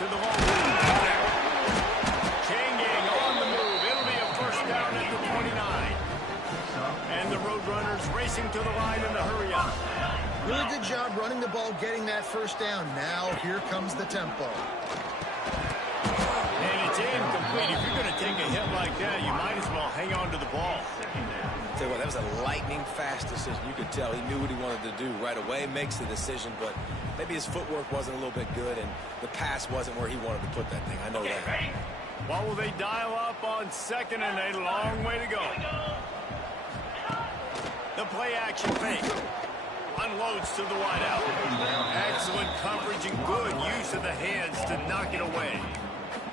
to the long. Chain gang on the move. It'll be a first down at the 29. And the Roadrunners racing to the line in the hurry up. Really good job running the ball, getting that first down. Now here comes the tempo. And it's incomplete. If you're going to take a hit like that, you might as well hang on to the ball. Tell you what, that was a lightning-fast decision. You could tell he knew what he wanted to do right away, makes the decision, but maybe his footwork wasn't a little bit good, and the pass wasn't where he wanted to put that thing. I know that. What will they dial up on second and a long way to go? The play-action fake. Unloads to the wideout. Excellent coverage and good use of the hands to knock it away.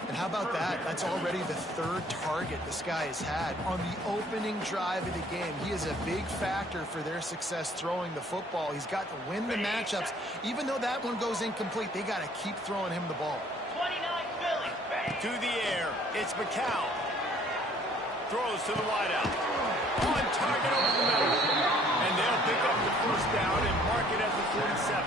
And how about that? That's already the third target this guy has had on the opening drive of the game. He is a big factor for their success throwing the football. He's got to win the matchups. Even though that one goes incomplete, they got to keep throwing him the ball. 29 Philly. To the air, it's McCown. Throws to the wideout. On target over the middle. And they'll pick up the first down and mark it at the 47.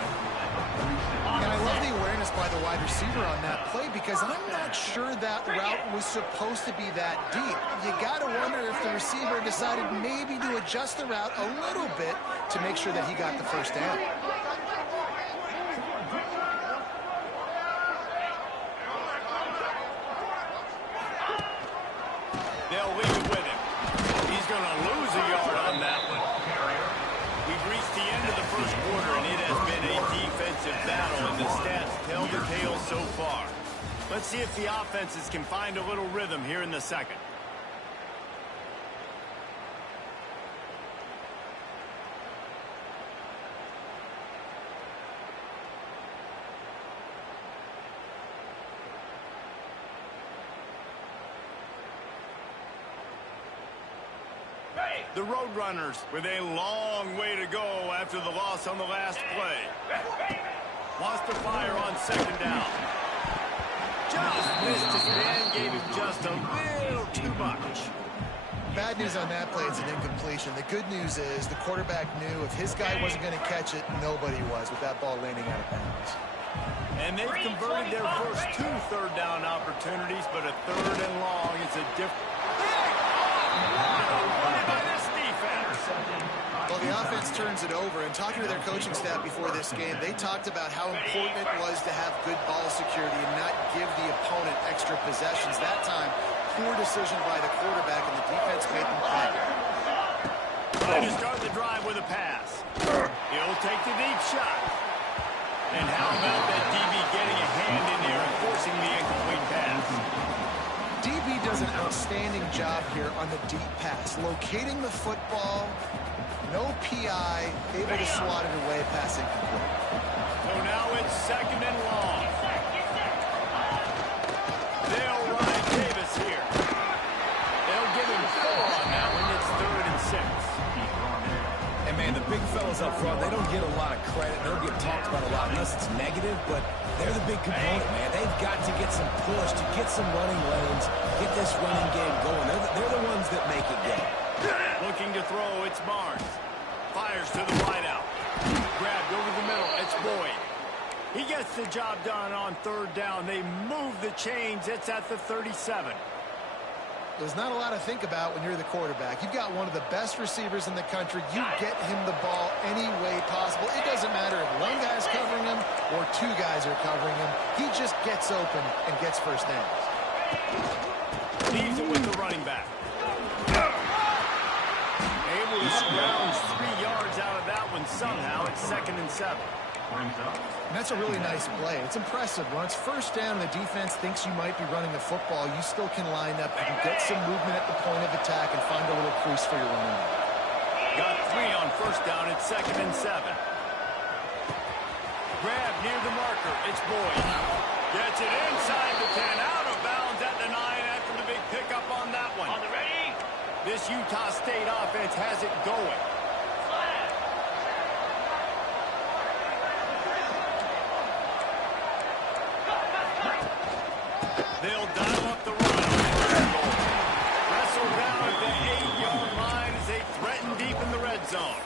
And I love the awareness by the wide receiver on that play because I'm not sure that route was supposed to be that deep. You got to wonder if the receiver decided maybe to adjust the route a little bit to make sure that he got the first down. They'll leave it with him. He's going to lose a yard on that one. We've reached the end of the first quarter, and it has been a defensive battle, and the stats tell the tale so far. Let's see if the offenses can find a little rhythm here in the second. The Roadrunners with a long way to go after the loss on the last play. Lost to fire on second down. Just missed his man, gave him just a little too much. Bad news on that play, it's an incompletion. The good news is the quarterback knew if his guy wasn't going to catch it, nobody was with that ball landing out of bounds. And they've converted their first two third down opportunities, but a third and long is a different. Well, the offense turns it over, and talking to their coaching staff before this game, they talked about how important it was to have good ball security and not give the opponent extra possessions. That time, poor decision by the quarterback, and the defense made them pay. Trying to start the drive with a pass. He'll take the deep shot. And how about that DB getting a hand in there and forcing the incomplete pass? DB does an outstanding job here on the deep pass, locating the football. No PI, able to swat it away, pass incomplete. So now it's second and long. They'll ride Davis here. They'll give him 4 on that one. It's third and 6. And, man, the big fellas up front, they don't get a lot of credit. They don't get talked about a lot unless it's negative, but they're the big component, man. They've got to get some push, to get some running lanes, get this running game going. They're the ones that make it go. Looking to throw, it's Barnes. Fires to the wideout. Grabbed over the middle, it's Boyd. He gets the job done on third down. They move the chains. It's at the 37. There's not a lot to think about when you're the quarterback. You've got one of the best receivers in the country. You get him the ball any way possible. It doesn't matter if one guy's covering him or 2 guys are covering him. He just gets open and gets first downs. Leaves it with the running back. Able to scrounge 3 yards out of that one somehow. It's second and 7. And that's a really nice play. It's impressive. When it's first down and the defense thinks you might be running the football, you still can line up. You can get some movement at the point of attack and find a little crease for your running back. Got 3 on first down. It's second and 7. Grab near the marker. It's Boyd. Gets it inside the 10. Out of bounds at the 9 after the big pickup on that one. On the ready. This Utah State offense has it going. They'll dial up the run. Wrestle down at the 8-yard line as they threaten deep in the red zone.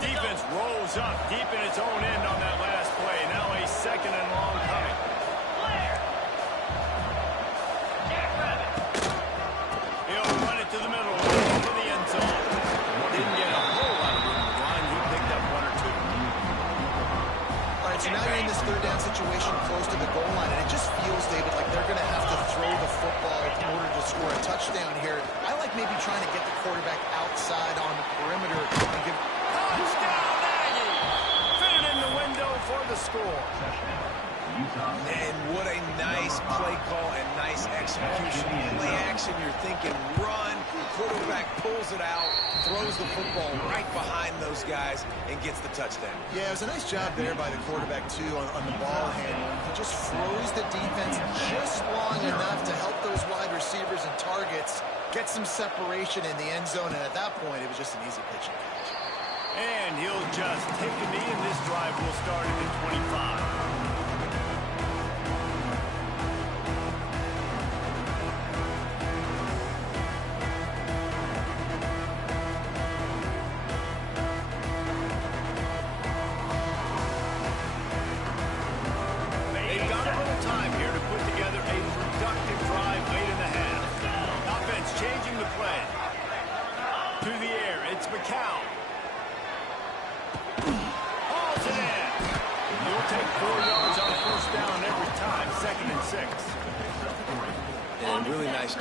Defense rolls up deep in its own end on that last play. Now a second and long coming. He'll run it to the middle, to the end zone. Didn't get a whole lot of room to run. He picked up one or two. All right, so now you're in this third down situation close to the goal line, and it just feels, David, like they're going to have to throw the football in order to score a touchdown here. I like maybe trying to get the quarterback outside on the perimeter and give... Touchdown, Aggie! Fit it in the window for the score. And what a nice play call and nice execution. Play action, you're thinking run. Quarterback pulls it out, throws the football right behind those guys, and gets the touchdown. Yeah, it was a nice job there by the quarterback, too, on the ball handling. He just froze the defense just long enough to help those wide receivers and targets get some separation in the end zone, and at that point, it was just an easy pitch and catch. And he'll just take a knee, and this drive will start at the 25.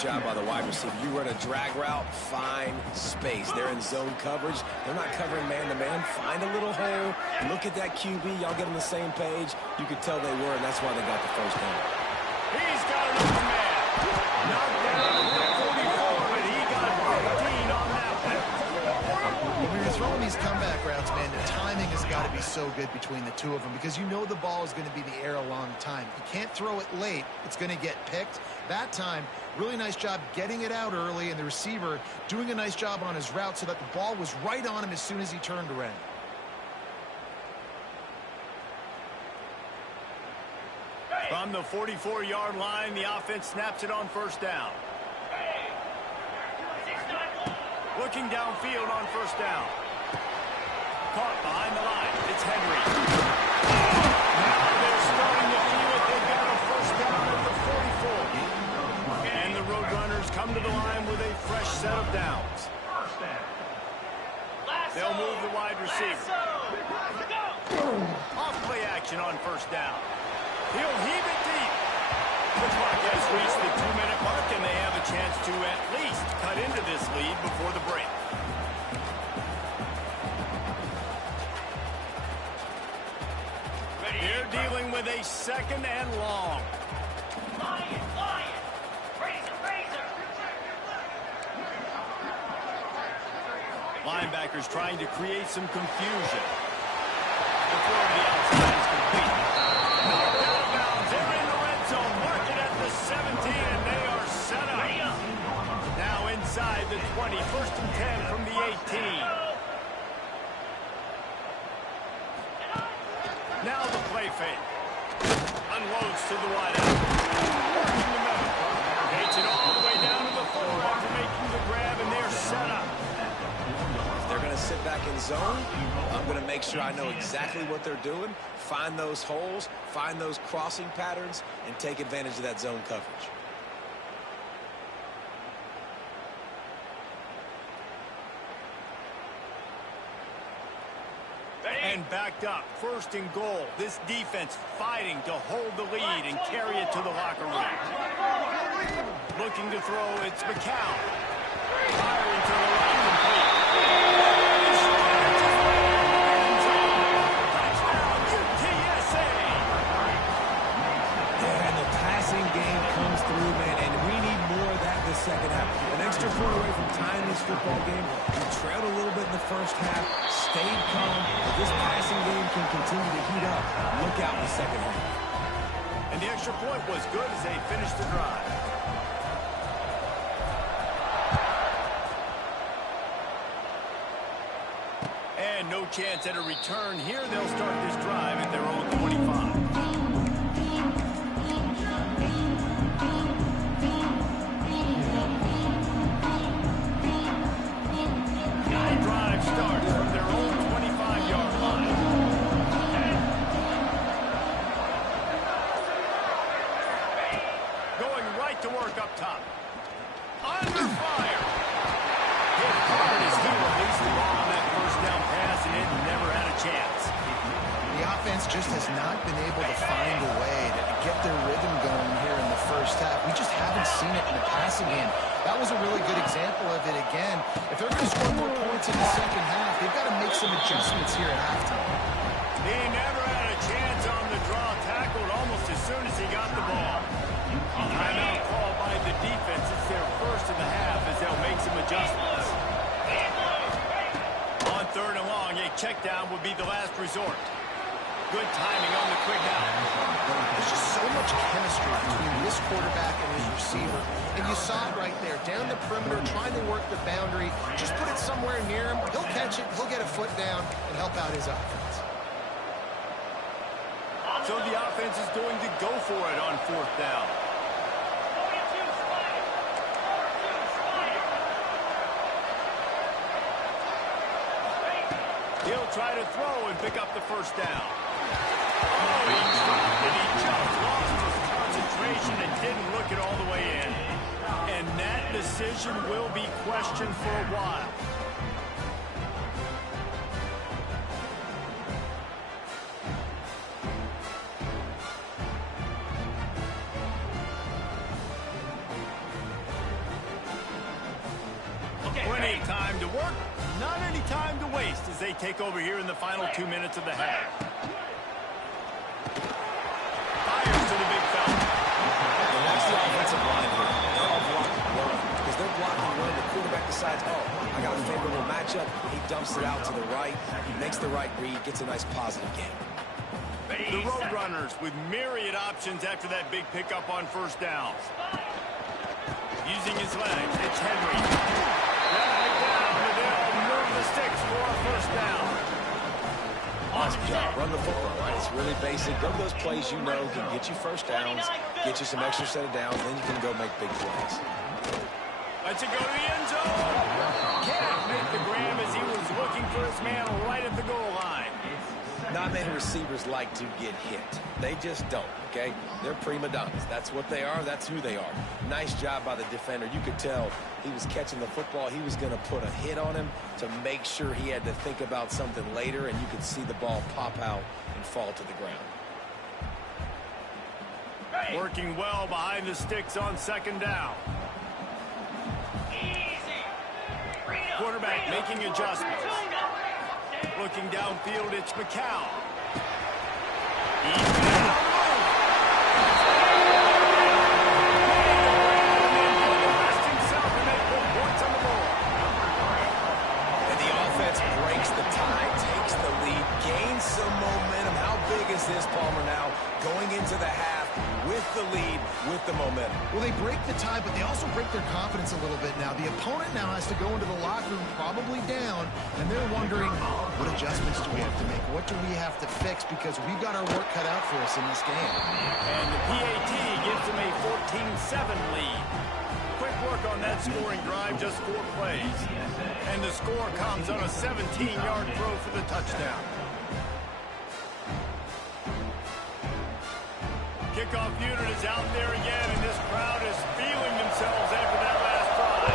Job by the wide receiver. You run a drag route, find space. They're in zone coverage. They're not covering man-to-man. Find a little hole. Look at that QB. Y'all get on the same page. You could tell they were, and that's why they got the first down. He's got an open man. Knocked down at 44, but he got 15 on that one. When you're throwing these comeback routes, man, the timing has got to be so good between the two of them because you know the ball is going to be in the air a long time. You can't throw it late. It's going to get picked. That time, really nice job getting it out early, and the receiver doing a nice job on his route so that the ball was right on him as soon as he turned around. From the 44-yard line, the offense snaps it on first down. Looking downfield on first down. Caught behind the line. It's Henry. Now they're starting to feel it. They've got a first down at the 44. And the Roadrunners come to the line with a fresh set of downs. They'll move the wide receiver. Off play action on first down. He'll heave it deep. The clock has reached the 2-minute mark, and they have a chance to at least cut into this lead before the break. They're dealing with a second and long. Linebackers trying to create some confusion. The throw to the outside is complete. Knocked out of bounds. They're in the red zone. Mark it at the 17, and they are set up. Now inside the 20. First and 10 from the 18. Now the play fake. Unloads to the wide out. Working the middle. Takes it all the way down to the 4 after making the grab, and they're set up. They're going to sit back in zone. I'm going to make sure I know exactly what they're doing, find those holes, find those crossing patterns, and take advantage of that zone coverage. And backed up, first and goal. This defense fighting to hold the lead and carry it to the locker room. Looking to throw, it's McCown. Firing to the right, complete. Touchdown, UTSA! Yeah, and the passing game comes through, man, and we need more of that this second half. An extra point away from tying this football game. We trailed a little bit in the first half, stayed calm. If this passing game can continue to heat up, look out in the second half. And the extra point was good as they finished the drive. And no chance at a return here. They'll start this drive at their own 25. The drive starts from their own 25-yard line. defense just has not been able to find a way to get their rhythm going here in the first half. We just haven't seen it in the passing game. That was a really good example of it again. If they're going to score more points in the second half, they've got to make some adjustments here at halftime. He never had a chance on the draw, tackled almost as soon as he got the ball. Timeout call by the defense. It's their first in the half as they'll make some adjustments. On third and long, a check down would be the last resort. Good timing on the quick out. There's just so much chemistry between this quarterback and his receiver. And you saw it right there, down the perimeter, trying to work the boundary. Just put it somewhere near him. He'll catch it, he'll get a foot down, and help out his offense. So the offense is going to go for it on fourth down. He'll try to throw and pick up the first down. Oh, he dropped it. He just lost his concentration and didn't look it all the way in. And that decision will be questioned for a while. Plenty of time to work, not any time to waste as they take over here in the final 2 minutes of the half. Fires to the big fella. And that's the offensive line here. They're all blocking well because they're blocking when the quarterback decides, oh, I got a favorable matchup. He dumps it out to the right. He makes the right read, gets a nice positive game. The Roadrunners with myriad options after that big pickup on first down. Using his legs, it's Henry. Move the sticks for a first down. Awesome job. Run the football, right? It's really basic. Go to those plays you know can get you first downs, get you some extra set of downs, then you can go make big plays. Let's it go to the end zone. Can't make the grab as he was looking for his man right at the goal line. Not many receivers like to get hit. They just don't, okay? They're prima donnas. That's what they are. That's who they are. Nice job by the defender. You could tell he was catching the football. He was going to put a hit on him to make sure he had to think about something later, and you could see the ball pop out and fall to the ground. Working well behind the sticks on second down. Quarterback making adjustments. Looking downfield, it's McCown. And the offense breaks the tie, takes the lead, gains some momentum. How big is this, Palmer, now? Going into the half with the lead, with the momentum. Well, they break the tie, but they also break their confidence a little bit now. The opponent now has to go into the locker room probably down, and they're wondering, what adjustments do we have to make? What do we have to fix? Because we've got our work cut out for us in this game. And the PAT gives them a 14-7 lead. Quick work on that scoring drive, just 4 plays. And the score comes on a 17-yard throw for the touchdown. Kickoff unit is out there again, and this crowd is feeling themselves after that last drive.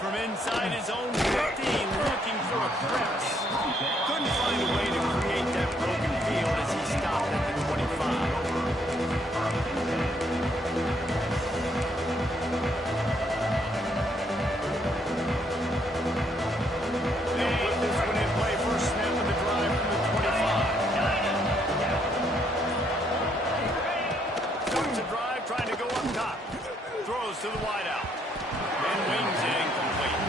From inside his own 15, looking for a press. Couldn't find a way to create that broken field as he stopped at the 25. They'll put this one in play. First snap of the drive from the 25. Starts a drive, trying to go up top. Throws to the wideout. And wings it incomplete.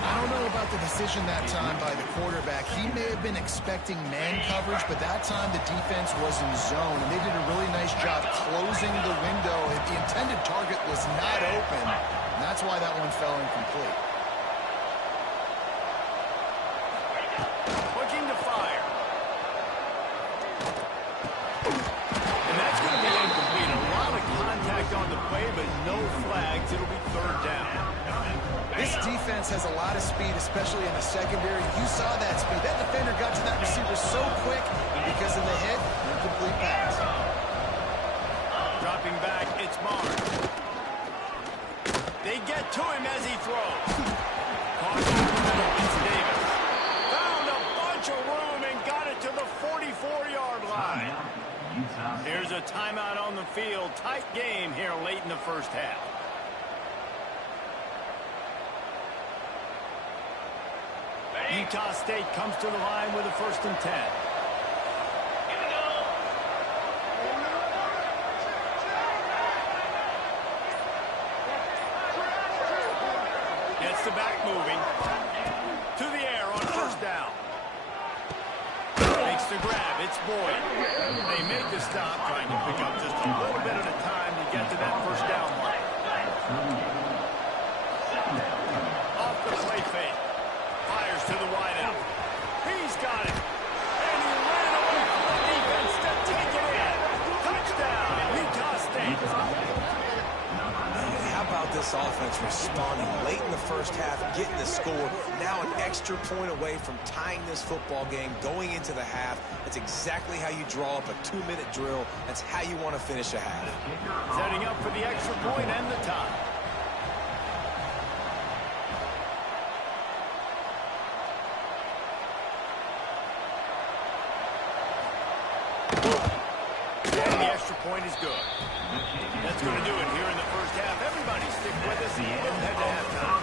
I don't know about the decision that time by the quarterback. He may have been expecting man coverage, but that time the defense was in zone, and they did a really nice job closing the window. The intended target was not open, and that's why that one fell incomplete. Looking to fire. And that's going to be incomplete. A lot of contact on the play, but no flags. It'll be third down. This defense has a lot of speed, especially in the secondary. You saw that speed. That defender got to that receiver so quick, and because of the hit, incomplete pass. Dropping back, it's Martin. They get to him as he throws. Caught over the middle, it's Davis. a timeout on the field. Tight game here late in the first half. Utah State comes to the line with a 1st and 10. Gets the back moving. To the air on 1st down. Makes the grab. It's Boyd. They make the stop, trying to pick up just a little bit at a time to get to that 1st down mark. Off the play fake. Fires to the wideout. He's got it. And he ran away from the defense to take it in. Touchdown, Utah State. How about this offense responding late in the first half, getting the score, now an extra point away from tying this football game, going into the half. That's exactly how you draw up a 2-minute drill. That's how you want to finish a half. Setting up for the extra point and the tie. Point is good. That's going to do it here in the first half. Everybody stick with us. We'll head to halftime.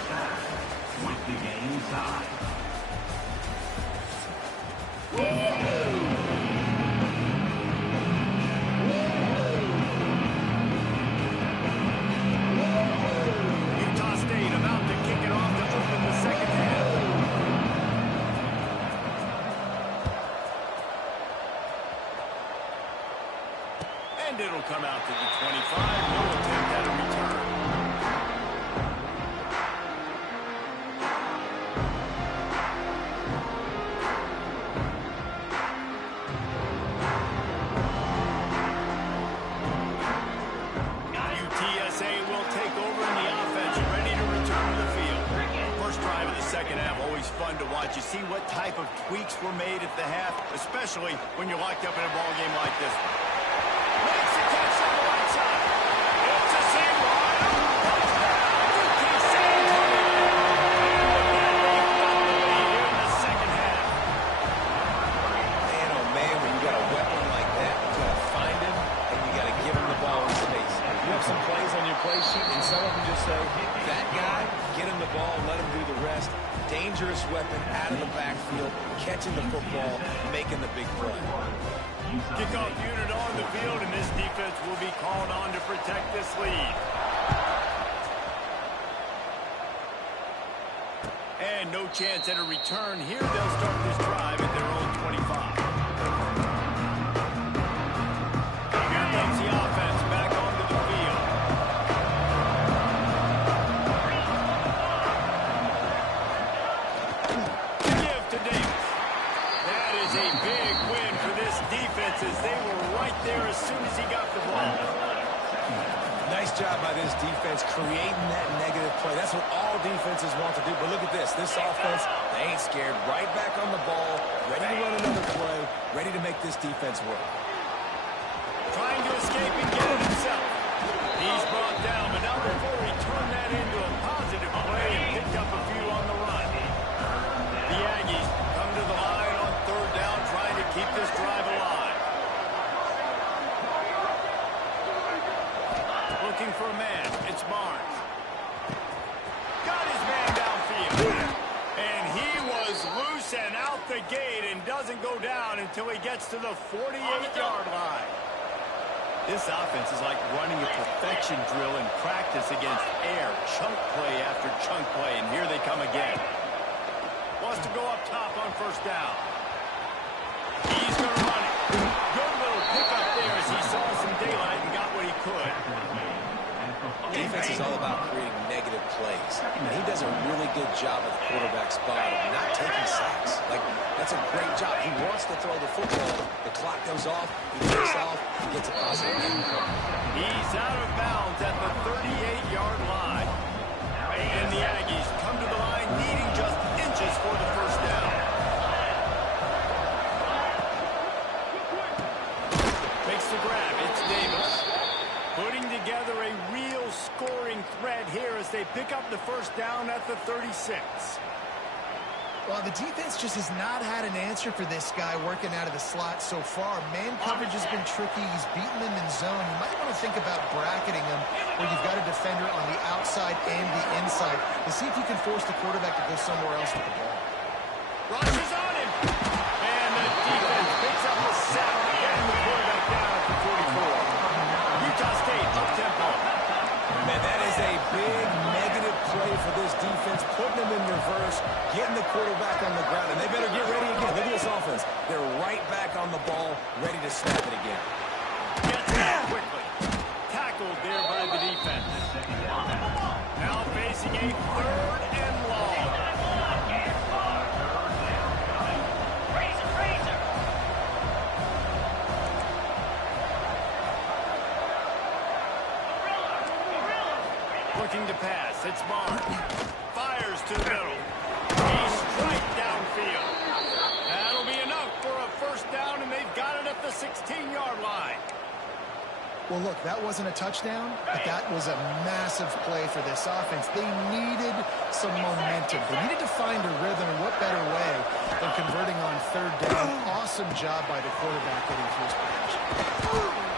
With the game side. Utah State about to kick it off to open the second half. And it'll come out to the 25. No attempt at a return. UTSA will take over in the offense, ready to return to the field. First drive of the second half, always fun to watch. You see what type of tweaks were made at the half, especially when you're locked up in a ball game like this. Makes the catch on the right side. It's a single. UTSA in the second half. Man, oh man, when you got a weapon like that, you got to find him and you got to give him the ball in space. You have some plays on your play sheet, and some of them just say, that guy, get him the ball, let him do the rest. Dangerous weapon out of the backfield, catching the football, making the big play. Kickoff unit on the field, and this defense will be called on to protect this lead. And no chance at a return here. They'll start this drive at their own 25. Here comes the offense back onto the field. To give to Davis. That is a big win for this defense as they were right there as soon as he got the ball. Nice job by this defense creating that negative play. That's what all defenses want to do. But look at this. This offense, they ain't scared. Right back on the ball, ready to run another play, ready to make this defense work. Trying to escape and get it himself. He's brought down, but now before he turned that into a positive play and picked up a few on the run. The Aggies come to the line on 3rd down, trying to keep this drive alive. Looking for a man. It's Barnes. Got his man downfield. And he was loose and out the gate and doesn't go down until he gets to the 48-yard line. This offense is like running a perfection drill in practice against air. Chunk play after chunk play, and here they come again. Wants to go up top on 1st down. He's going to run it. Good little pickup there as he saw some daylight and got what he could. Defense is all about creating negative plays. And he does a really good job at the quarterback spot of not taking sacks. Like, that's a great job. He wants to throw the football. The clock goes off. He takes off. He gets a positive game. He's out of bounds at the 38-yard line. And the Aggies come to the line needing just inches for the 1st down. Makes the grab. It's Davis. Putting together a real scoring threat here as they pick up the 1st down at the 36. Well, the defense just has not had an answer for this guy working out of the slot so far. Man coverage has been tricky. He's beaten them in zone. You might want to think about bracketing him where you've got a defender on the outside and the inside to see if you can force the quarterback to go somewhere else with the ball. Rushes on him. And the defense picks up a sack, getting the quarterback down at the 44. Utah State up-tempo. Man, that is a big negative play for this defense, putting them in reverse, getting the quarterback on the ground, and they better get ready again. Look at this offense. They're right back on the ball, ready to snap it again. Gets it out quickly. Tackled there by the defense. Now facing a 3rd and long. Looking to pass. It's Barnes. Fires to the middle. He's straight downfield. That'll be enough for a 1st down, and they've got it at the 16-yard line. Well, look, that wasn't a touchdown, but that was a massive play for this offense. They needed some momentum. They needed to find a rhythm, and what better way than converting on 3rd down. Awesome job by the quarterback getting through his progression.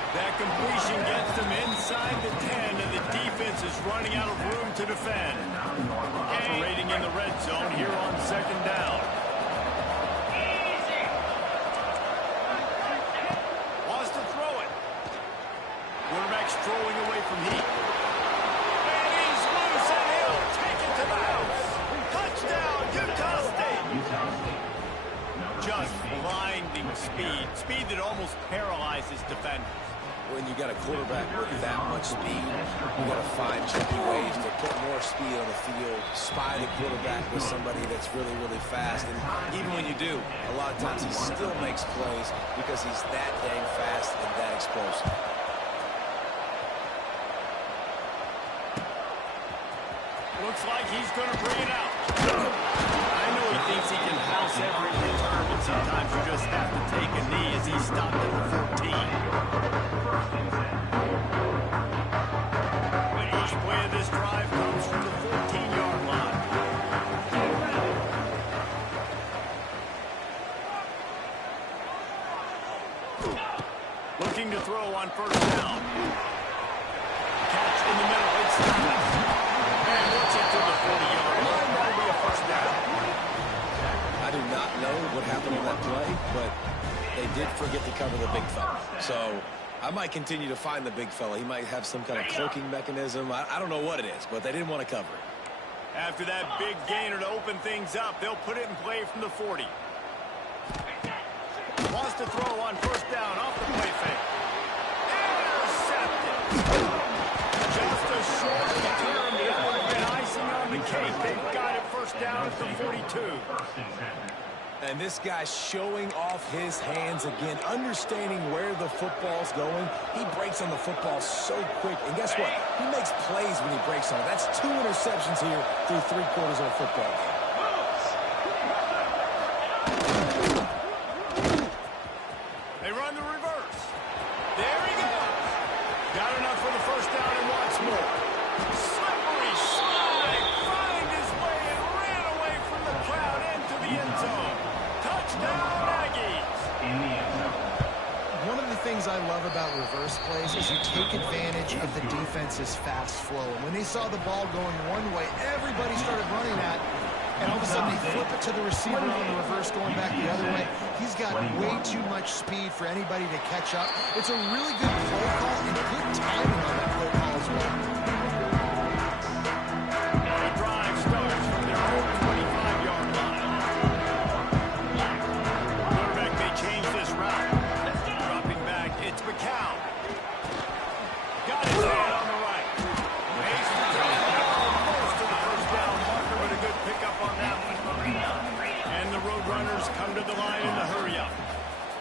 That completion gets them inside the 10, and the defense is running out of room to defend. Operating in the red zone here on 2nd down. Wants to throw it. Quarterback strolling away from Heat. And he's loose, and he'll take it to the house. Touchdown, Utah State. Just blinding speed. Speed that almost paralyzes defenders. When you got a quarterback with that much speed, you got to find tricky ways to put more speed on the field, spy the quarterback with somebody that's really, really fast. And even when you do, a lot of times he still makes plays because he's that dang fast and that explosive. Looks like he's going to bring it out. I know he thinks he can house every return, but sometimes you just have to take a knee as he stopped at the 14. The first play of this drive comes from the 14-yard line. Looking to throw on 1st down. Catch in the middle. It's Thomas. And puts it to the 40-yard line. That'll be a 1st down. I do not know what happened on that play, but they did forget to cover the big fella. So I might continue to find the big fella. He might have some kind of cloaking mechanism. I don't know what it is, but they didn't want to cover it. After that big gainer to open things up, they'll put it in play from the 40. Wants to throw on 1st down off the play fake. Intercepted. Just a short return. The other would have been icing on the cake. They've got it 1st down at the 42. And this guy's showing off his hands again, understanding where the football's going. He breaks on the football so quick. And guess what? He makes plays when he breaks on it. That's 2 interceptions here through 3/4 of a football. They run the reverse. There he goes. Got enough for the 1st down and wants more. Slippery slide. Find his way and ran away from the crowd into the end zone. Touchdown, Aggies. One of the things I love about reverse plays is you take advantage of the defense's fast flow. And when they saw the ball going one way, everybody started running that. And all of a sudden, they flip it to the receiver on the reverse going back the other way. He's got way too much speed for anybody to catch up. It's a really good play call and good timing on that play call as well. The drive starts from their own 25-yard line. Quarterback may change this route. Dropping back, it's McCown. Got his hand on the right. Makes the drop. Almost to the 1st down marker, but a good pickup on that one. And the Roadrunners come to the line in the hurry-up.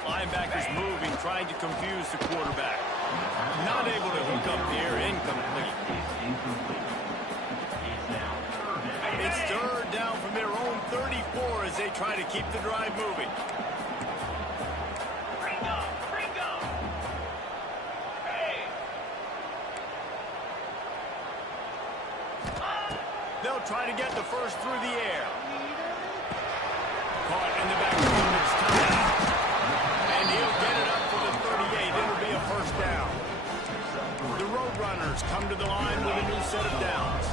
Linebackers moving, trying to confuse the quarterback. Not able to hook up the air, incomplete. It's 3rd down from their own 34 as they try to keep the drive moving. They'll try to get the 1st through the air. caught in the backfield. It's time. And he'll get it up for the 38. It'll be a first down. The Roadrunners come to the line with a new set of downs.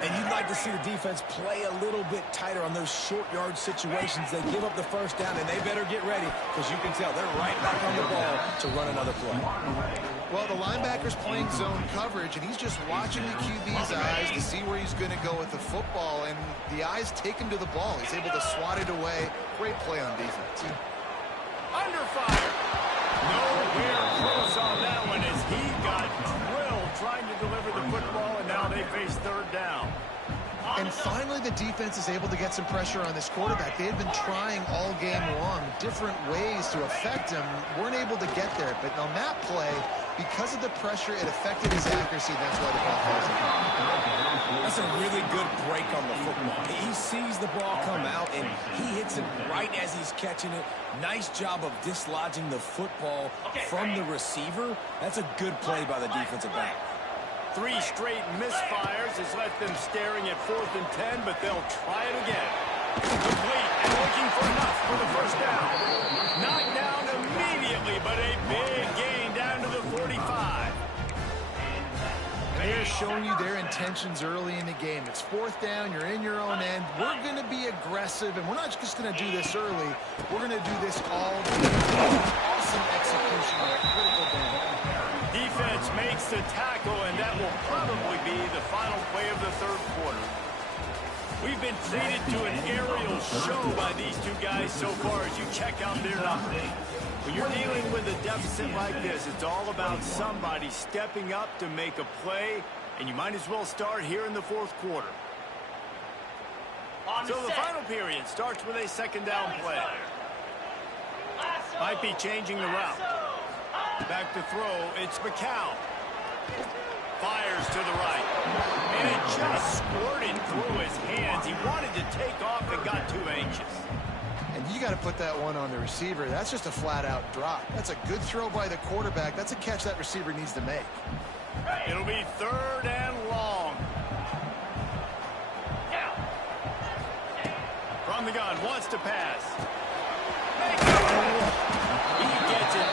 And you'd like to see the defense play a little bit tighter on those short yard situations. They give up the first down, and they better get ready because you can tell they're right back on the ball to run another play. Well, the linebacker's playing zone coverage, and he's just watching the QB's eyes to see where he's going to go with the football, and the eyes take him to the ball. He's able to swat it away. Great play on defense. Under fire. Nowhere close on that one as he got drilled trying to deliver the football, and now they face third down. And finally, the defense is able to get some pressure on this quarterback. They had been trying all game long different ways to affect him. Weren't able to get there. But on that play, because of the pressure, it affected his accuracy. That's why the ball falls in. That's a really good break on the football. He sees the ball come out, and he hits it right as he's catching it. Nice job of dislodging the football from the receiver. That's a good play by the defensive back. 3 straight misfires has left them staring at 4th and 10, but they'll try it again. Complete and looking for enough for the first down. Knocked down immediately, but a big gain down to the 45. They're showing you their intentions early in the game. It's 4th down. You're in your own end. We're going to be aggressive, and we're not just going to do this early. We're going to do this all game. Awesome execution on a critical down. Defense makes the tackle, and that will probably be the final play of the third quarter. We've been treated to an aerial show by these two guys so far as you check out their numbers. When you're dealing with a deficit like this, it's all about somebody stepping up to make a play, and you might as well start here in the fourth quarter. So the final period starts with a second down play. Might be changing the route. Back to throw, it's McCown. Fires to the right. And it just squirted through his hands. He wanted to take off and got too anxious. And you got to put that one on the receiver. That's just a flat-out drop. That's a good throw by the quarterback. That's a catch that receiver needs to make. It'll be 3rd and long. From the gun, wants to pass. He gets it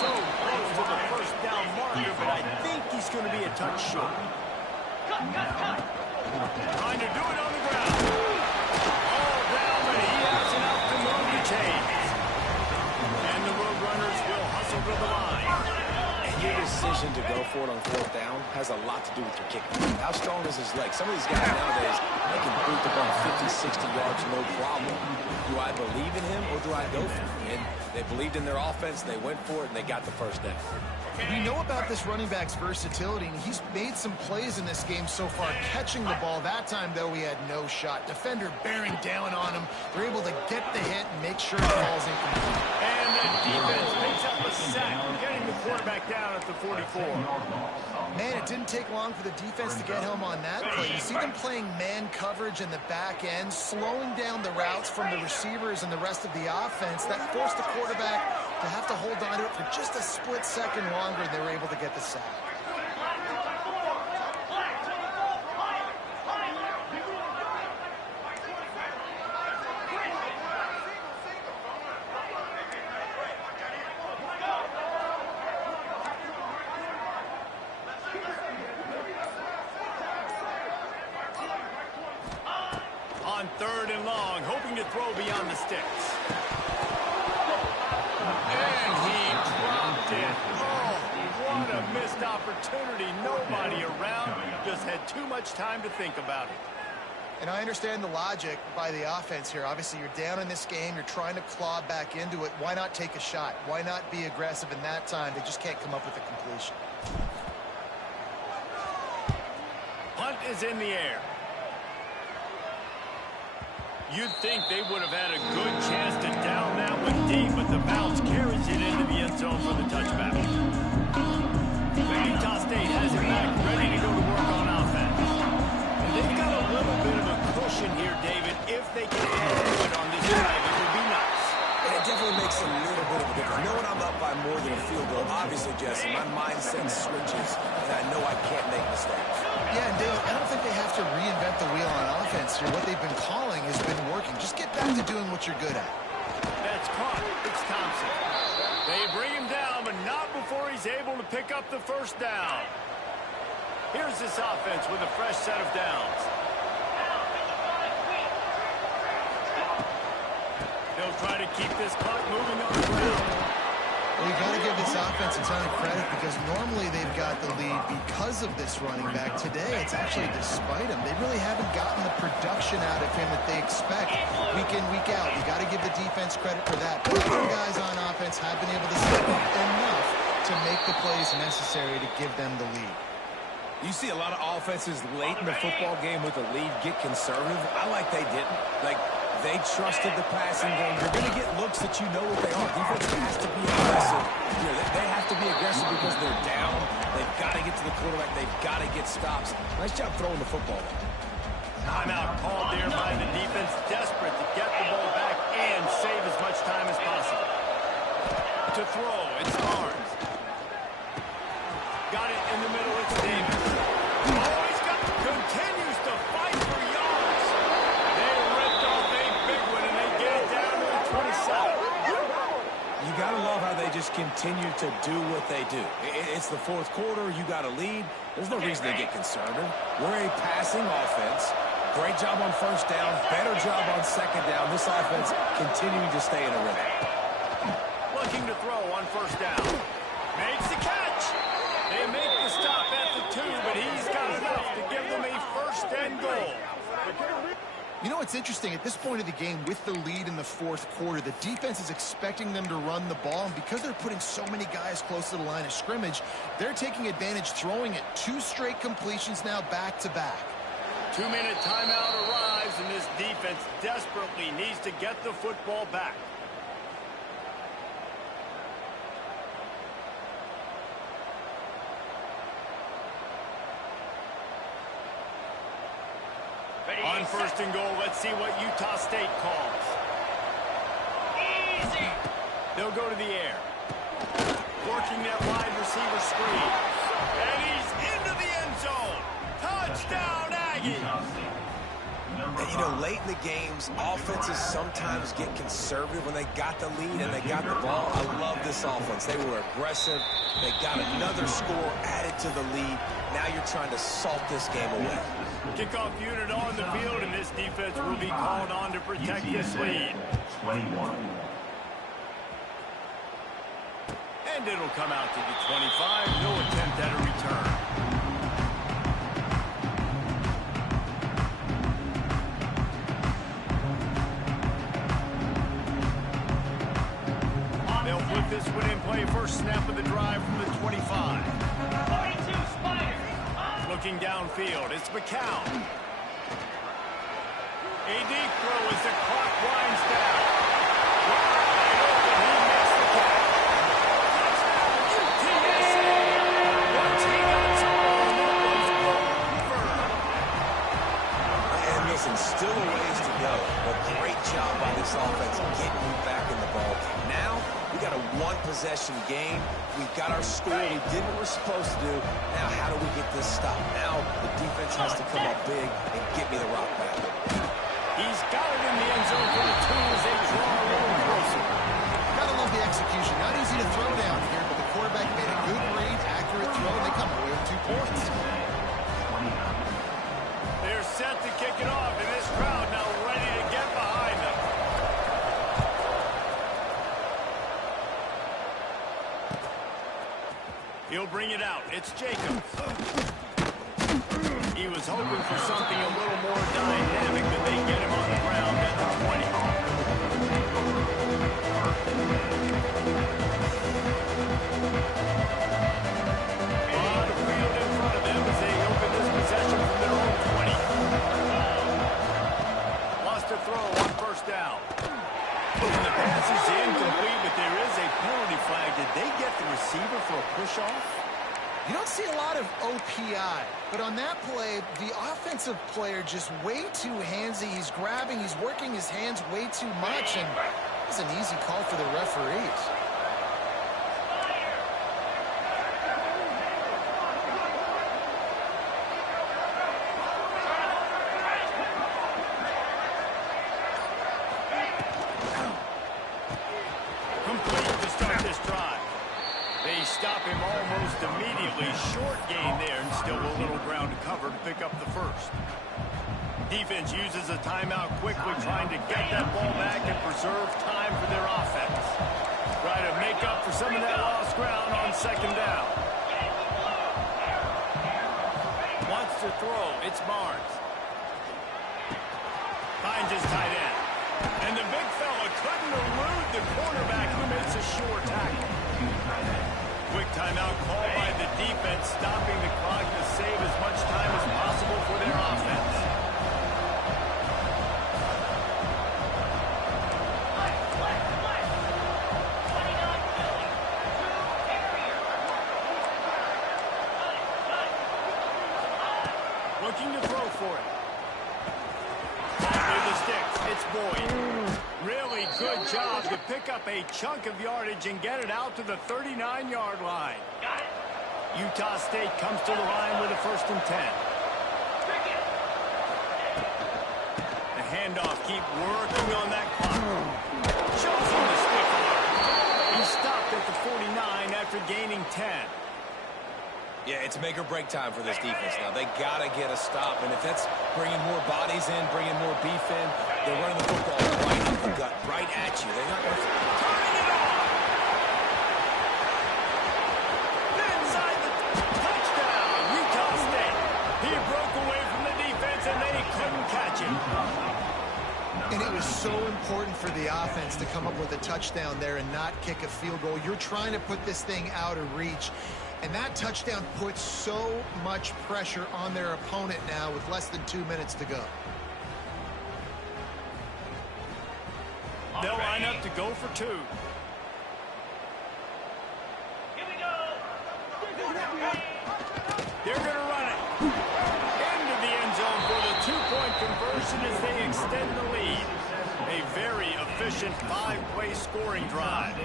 so close to the first down marker, but I think he's going to be a touch short. Trying to do it on the ground. All down, but he has enough to move the chains. And the Roadrunners will hustle to the line. And your decision to go for it on 4th down has a lot to do with your kicker. How strong is his leg? Some of these guys nowadays, they can boot the ball 50, 60 yards, no problem. Do I believe in him or do I go for it? And they believed in their offense, they went for it, and they got the first down. We know about this running back's versatility, and he's made some plays in this game so far, catching the ball. That time, though, he had no shot. Defender bearing down on him. They're able to get the hit and make sure the ball's incomplete. And the defense picks up a sack, getting the quarterback down at the 44. Man, it didn't take long for the defense to get home on that play. You see them playing man coverage in the back end, slowing down the routes from the receivers and the rest of the offense. That forced the quarterback to have to hold on to it for just a split second longer, and they were able to get the sack. On 3rd and long, hoping to throw beyond the sticks. And he dropped it. Oh, what a missed opportunity. Nobody around. Just had too much time to think about it. And I understand the logic by the offense here. Obviously, you're down in this game. You're trying to claw back into it. Why not take a shot? Why not be aggressive in that time? They just can't come up with a completion. Punt is in the air. You'd think they would have had a good chance to down that one deep, but the bounce carries it into the end zone for the touchback. Utah State has it back, ready to go to work on offense. And they've got a little bit of a cushion here, David. If they can add to it on this drive, it would be nice. And it definitely makes a little bit of a difference. Knowing I'm up by more than a field goal, obviously, Jesse, my mindset switches, and I know I can't make mistakes. Yeah, and Dave, I don't think they have have to reinvent the wheel on offense here. What they've been calling has been working. Just get back to doing what you're good at. That's caught. It's Thompson. They bring him down, but not before he's able to pick up the first down. Here's this offense with a fresh set of downs. They'll try to keep this clock moving on the ground. Well, you got to give this offense a ton of credit because normally they've got the lead because of this running back. Today, it's actually despite him. They really haven't gotten the production out of him that they expect week in, week out. You got to give the defense credit for that. But other guys on offense have been able to step up enough to make the plays necessary to give them the lead. You see a lot of offenses late in the football game with a lead get conservative. I like they didn't. Like, they trusted the passing game. You're going to get looks that you know what they are. Defense has to be aggressive. You know, they have to be aggressive because they're down. They've got to get to the quarterback. They've got to get stops. Nice job throwing the football. Timeout called there by the defense, desperate to get the ball back and save as much time as possible. To throw, it's Barnes. Got it in the middle, it's Davis. Oh, he's got continues to fight for yards. They ripped off a big one, and they get it down to the 27. You got to love how they just continue to do what they do. It's the fourth quarter. You got a lead. There's no reason to get conservative. We're a passing offense. Great job on first down. Better job on second down. This offense continuing to stay in a rhythm. Looking to throw on first down. Makes the catch. They make the stop at the 2, but he's got enough to give them a first and goal. You know what's interesting? At this point of the game, with the lead in the fourth quarter, the defense is expecting them to run the ball, and because they're putting so many guys close to the line of scrimmage, they're taking advantage, throwing it. 2 straight completions now back-to-back. 2-minute timeout arrives, and this defense desperately needs to get the football back. On first and goal, let's see what Utah State calls. Easy. They'll go to the air. Working that wide receiver screen. And he's into the end zone. Touchdown, Aggies. You know, late in the games, offenses sometimes get conservative when they got the lead and they got the ball. I love this offense. They were aggressive. They got another score added to the lead. Now you're trying to salt this game away. Kickoff unit on the field, and this defense will be called on to protect this lead. 21. And it'll come out to the 25. No attempt at a return. They'll put this one in play. First snap of the drive from the 25. 42 Spiders. Looking downfield, it's McCown. A deep throw as the clock winds down. Wide open, he makes the catch. Touchdown, UTSA. Once he got some, that was over. And listen, still a ways to go, but great job by this offense getting you back in the ball game. Now, we got a one-possession game. We've got our score. We did what we're supposed to do. Now, how do we get this stop? Now, the defense has to come up big and get me the rock back. He's got it in the end zone for the 2 as they draw a little closer. Gotta love the execution. Not easy to throw down here, but the quarterback made a good read, accurate throw, and they come away with 2 points. They're set to kick it off, and this crowd now ready to get behind them. He'll bring it out. It's Jacobs. He was hoping for something a little more dynamic, but they get him on the ground at the 20. On the field in front of them as they open this possession from their own 20. Lost a throw on first down. The pass is incomplete, but there is a penalty flag. Did they get the receiver for a push-off? You don't see a lot of OPI, but on that play, the offensive player just way too handsy. He's grabbing, he's working his hands way too much, and it's an easy call for the referees. him almost immediately. Short gain there, and still a little ground to cover to pick up the first. Defense uses a timeout quickly, trying to get that ball back and preserve time for their offense. Try to make up for some of that lost ground on second down. Wants to throw. It's Barnes. Finds his tight end. And the big fella couldn't elude the cornerback who makes a sure tackle. Quick timeout called by the defense, stopping the clock to save as much time as possible for their offense. Looking to throw for it. With the sticks, it's Boyd. Really good job to pick up a chunk of yardage and get it out to the 39-yard line. Utah State comes to the line with a 1st and 10. The handoff, keep working on that clock. Shows him the stick arm. He stopped at the 49 after gaining 10. Yeah, it's make or break time for this defense now. They got to get a stop, and if that's bringing more bodies in, bringing more beef in, they're running the football right in the gut, right at you. They're not going to... Turning it on! Inside the touchdown, Utah State. He broke away from the defense, and they couldn't catch him. And it was so important for the offense to come up with a touchdown there and not kick a field goal. You're trying to put this thing out of reach. And that touchdown puts so much pressure on their opponent now with less than 2 minutes to go. They'll line up to go for 2. Here we go. They're going to run it. Into the end zone for the 2-point conversion as they extend the lead. A very efficient 5-play scoring drive.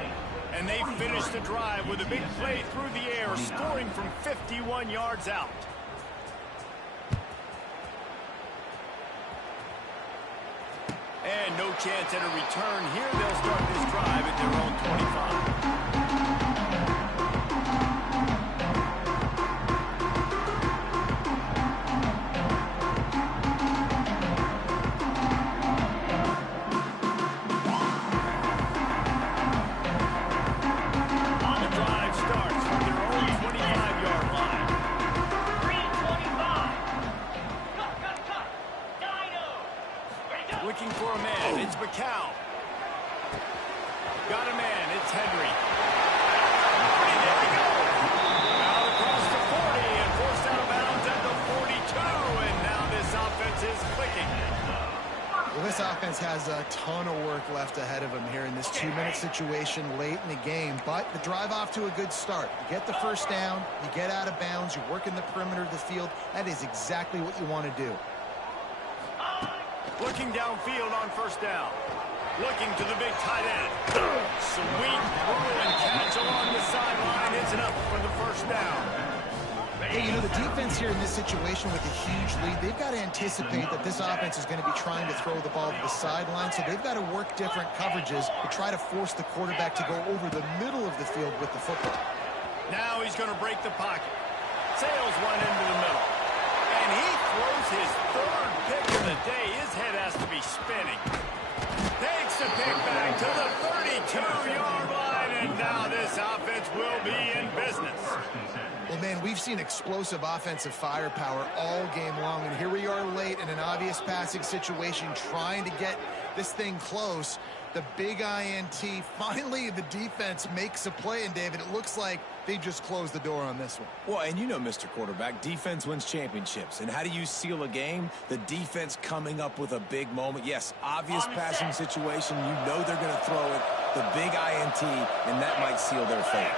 And they finish the drive with a big play through the air, scoring from 51 yards out. And no chance at a return here. They'll start this drive at their own 25. Looking for a man, it's McCown. Got a man, it's Henry. And there we go. Out across the 40 and forced out of bounds at the 42. And now this offense is clicking. Well, this offense has a ton of work left ahead of them here in this 2-minute situation late in the game. But the drive off to a good start. You get the first down, you get out of bounds, you work in the perimeter of the field. That is exactly what you want to do. Looking downfield on first down. Looking to the big tight end. Sweet throw and catch along the sideline. It's enough for the first down. Hey, you know, the defense here in this situation with a huge lead, they've got to anticipate that this offense is going to be trying to throw the ball to the sideline, so they've got to work different coverages to try to force the quarterback to go over the middle of the field with the football. Now he's going to break the pocket. Sails one into the middle. And he throws his 3rd pick of the day. His head has to be spinning. Takes the pick back to the 32-yard line, and now this offense will be in business. Well, man, we've seen explosive offensive firepower all game long, and here we are late in an obvious passing situation trying to get this thing close. The big INT, finally the defense makes a play, and David, it looks like they just closed the door on this one. Well, and you know, Mr. Quarterback, defense wins championships. And how do you seal a game? The defense coming up with a big moment. Yes, obvious passing situation. You know they're going to throw it. The big INT, and that might seal their fate.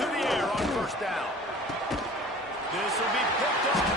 To the air on first down. This will be picked up